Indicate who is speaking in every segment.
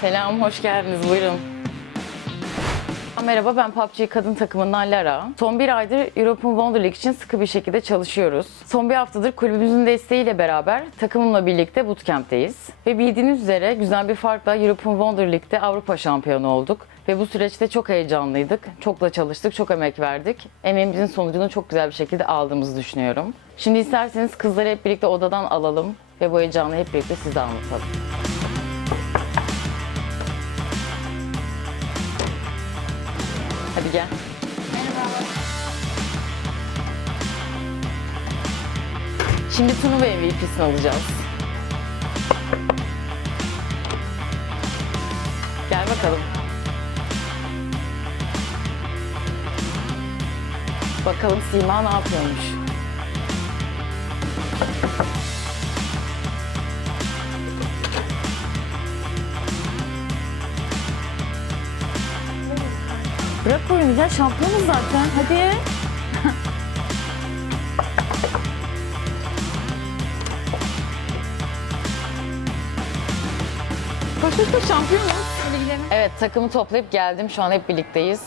Speaker 1: Selam, hoş geldiniz. Buyurun. Merhaba, ben PUBG kadın takımından Lara. Son bir aydır European Wonder League için sıkı bir şekilde çalışıyoruz. Son bir haftadır kulübümüzün desteğiyle beraber takımımla birlikte bootcamp'teyiz. Ve bildiğiniz üzere güzel bir farkla European Wonder League'de Avrupa şampiyonu olduk. Ve bu süreçte çok heyecanlıydık. Çok da çalıştık, çok emek verdik. Emeğimizin sonucunu çok güzel bir şekilde aldığımızı düşünüyorum. Şimdi isterseniz kızları hep birlikte odadan alalım ve bu heyecanı hep birlikte size anlatalım. Hadi gel. Şimdi turnuva MVP'sini alacağız. Gel bakalım. Bakalım Sima ne yapıyormuş. Bırak oyunu ya şampiyonuz zaten hadi.
Speaker 2: koş koş koş şampiyonuz.
Speaker 1: Evet takımı toplayıp geldim şu an hep birlikteyiz.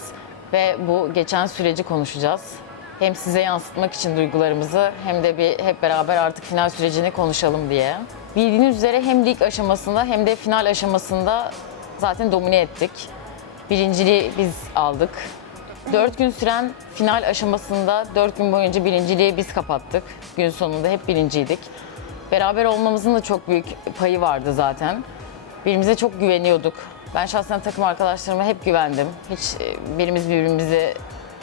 Speaker 1: Ve bu geçen süreci konuşacağız. Hem size yansıtmak için duygularımızı hem de bir hep beraber artık final sürecini konuşalım diye. Bildiğiniz üzere hem lig aşamasında hem de final aşamasında zaten domine ettik. Birinciliği biz aldık. Dört gün süren final aşamasında dört gün boyunca birinciliği biz kapattık. Gün sonunda hep birinciydik. Beraber olmamızın da çok büyük payı vardı zaten. Birbirimize çok güveniyorduk. Ben şahsen takım arkadaşlarıma hep güvendim. Hiç e, birimiz birbirimizi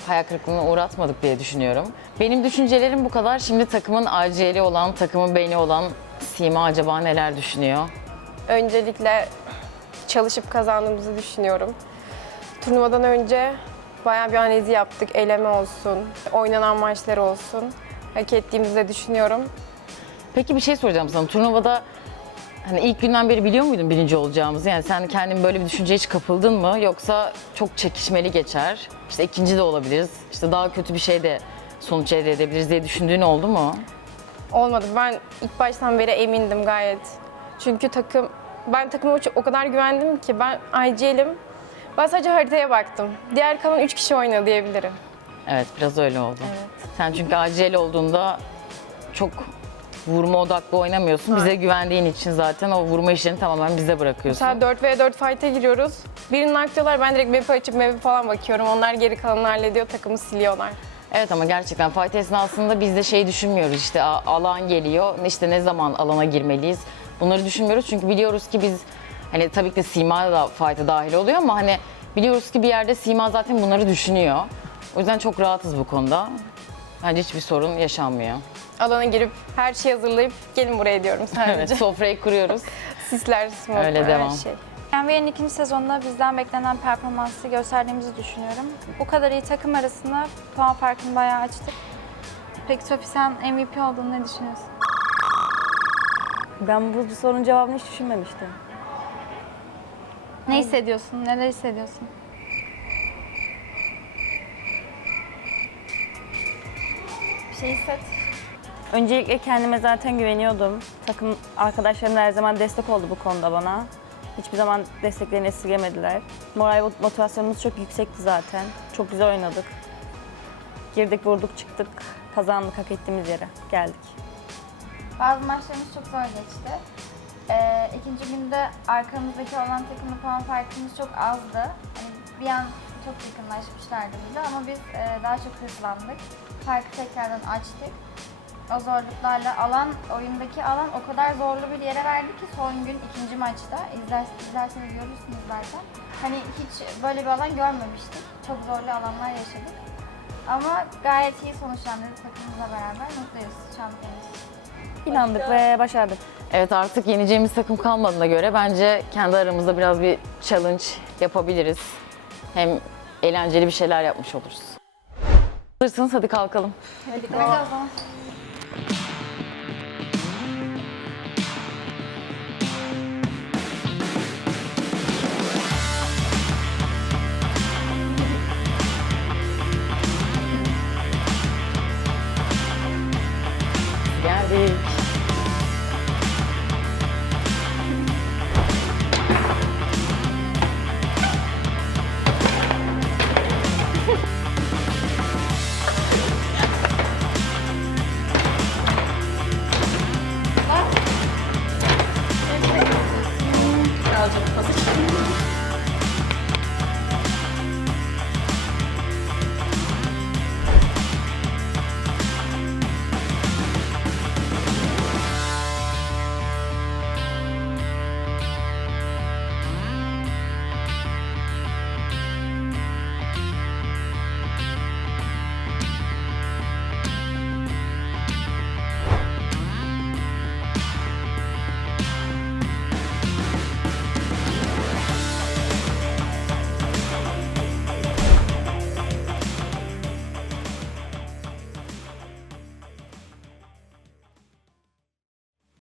Speaker 1: hayal kırıklığına uğratmadık diye düşünüyorum. Benim düşüncelerim bu kadar. Şimdi takımın ACL'i olan, takımın beyni olan Sima acaba neler düşünüyor?
Speaker 2: Öncelikle çalışıp kazandığımızı düşünüyorum. Turnuvadan önce bayağı bir analizi yaptık. Eleme olsun, oynanan maçlar olsun. Hak ettiğimizi de düşünüyorum.
Speaker 1: Peki bir şey soracağım sana. Turnuvada hani ilk günden beri biliyor muydun birinci olacağımızı? Yani sen kendin böyle bir düşünceye hiç kapıldın mı? Yoksa çok çekişmeli geçer. İşte ikinci de olabiliriz. İşte daha kötü bir şey de sonuç elde edebiliriz diye düşündüğün oldu mu?
Speaker 2: Olmadı. Ben ilk baştan beri emindim gayet. Çünkü takım, ben takıma o kadar güvendim ki ben IGL'im. Ben sadece haritaya baktım. Diğer kalan 3 kişi oynadı diyebilirim.
Speaker 1: Evet biraz öyle oldu. Sen çünkü acil olduğunda çok vurma odaklı oynamıyorsun. Bize güvendiğin için zaten o vurma işlerini tamamen bize bırakıyorsun.
Speaker 2: Mesela 4 v 4 fight'e giriyoruz. Birini naklıyorlar, ben direkt map'i açıp map'i falan bakıyorum. Onlar geri kalanını hallediyor, takımı siliyorlar.
Speaker 1: Evet ama gerçekten fight esnasında biz de şey düşünmüyoruz işte a- alan geliyor işte ne zaman alana girmeliyiz bunları düşünmüyoruz çünkü biliyoruz ki biz hani tabii ki de Sima da fight'a dahil oluyor ama hani biliyoruz ki bir yerde Sima zaten bunları düşünüyor. O yüzden çok rahatız bu konuda. Bence hiçbir sorun yaşanmıyor.
Speaker 2: Alana girip her şeyi hazırlayıp gelin buraya diyorum sadece. Evet
Speaker 1: sofrayı kuruyoruz.
Speaker 2: Sisler, smoke'lar, Öyle devam. her şey. NBA'nin ikinci sezonunda bizden beklenen performansı gösterdiğimizi düşünüyorum. Bu kadar iyi takım arasında puan farkını bayağı açtık. Peki Sofi sen MVP olduğunu ne düşünüyorsun?
Speaker 1: Ben bu sorunun cevabını hiç düşünmemiştim.
Speaker 2: Ne hissediyorsun? Neler hissediyorsun? Bir şey hisset.
Speaker 1: Öncelikle kendime zaten güveniyordum. Takım arkadaşlarım da her zaman destek oldu bu konuda bana. Hiçbir zaman desteklerini esirgemediler. Moral motivasyonumuz çok yüksekti zaten. Çok güzel oynadık. Girdik, vurduk, çıktık. Kazandık, hak ettiğimiz yere geldik.
Speaker 2: Bazı maçlarımız çok zor geçti. Ee, ikinci günde arkamızdaki olan takımla puan farkımız çok azdı. Hani bir an çok yakınlaşmışlardı bize ama biz e, daha çok hızlandık. Farkı tekrardan açtık. O zorluklarla alan, oyundaki alan o kadar zorlu bir yere verdi ki son gün ikinci maçta. İzler, izlerseniz görürsünüz zaten. Hani hiç böyle bir alan görmemiştik. Çok zorlu alanlar yaşadık. Ama gayet iyi sonuçlandırdık takımımızla beraber. Mutluyuz, şampiyonuz.
Speaker 1: İnandık ve başardık. Evet artık yeneceğimiz takım kalmadığına göre bence kendi aramızda biraz bir challenge yapabiliriz. Hem eğlenceli bir şeyler yapmış oluruz. Hazırsınız hadi kalkalım.
Speaker 2: Hadi zaman.